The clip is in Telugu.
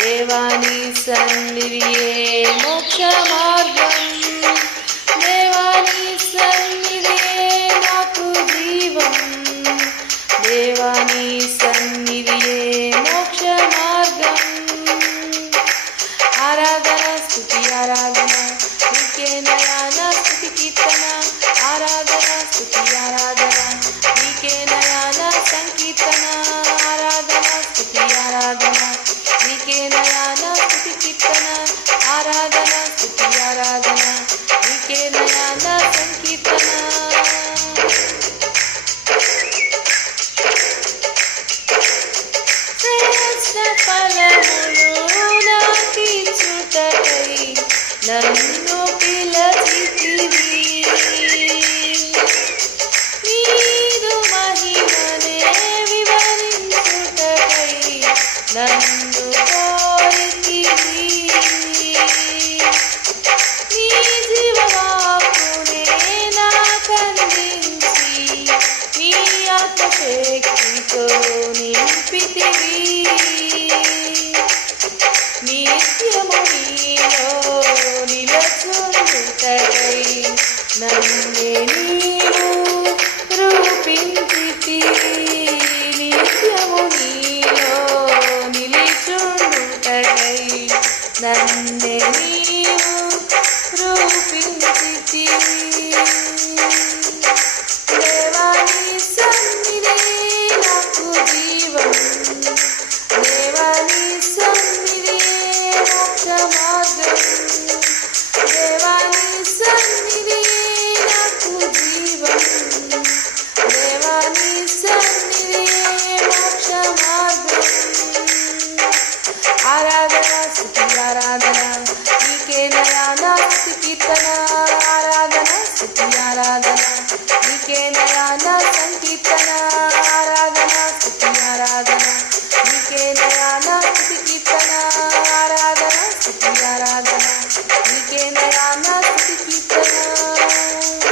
దేవాని సన్నిధియే మోక్ష మార్గం. దేవాని సన్నిధి నయాన స్థుతి కీర్తన ఆరాధన స్థుతి ఆరాధన నీకే నయాన సంకీర్తన ఆరాధన స్థుతి ఆరాధన నీకే నయాన స్థుతి కీర్తన ఆరాధన స్థుతి ఆరాధన నీకే నయాన సంకీర్తన. శ్రేష్ఠ ఫలములు నాకిచ్చుటకై నన్ను నన్ను కోరితివి. నీ జీవవాక్కునే నాకందించి నీ ఆత్మశక్తితో నింపితివి. నిత్యము నీలో నిలచుండుటకై నన్నే నీవు నన్నే నీవు రూపించితివి దేవాని సన్నిధే నాకు జీవం దేవాని సన్నిధే మోక్ష మార్గం దేవాని సన్నిధే నాకు జీవం దేవాని సన్నిధే మోక్ష మార్గం ఆరాధన స్థుతి ఆరాధన నీకే నయానా స్థుతి కీర్తన ఆరాధన స్థుతి ఆరాధన. నీకే నయానా సంకీర్తన ఆరాధన స్థుతి ఆరాధన. నీకే నయానా స్థుతి కీర్తన ఆరాధన స్థుతి ఆరాధన. నీకే నయానా స్థుతి కీర్తన.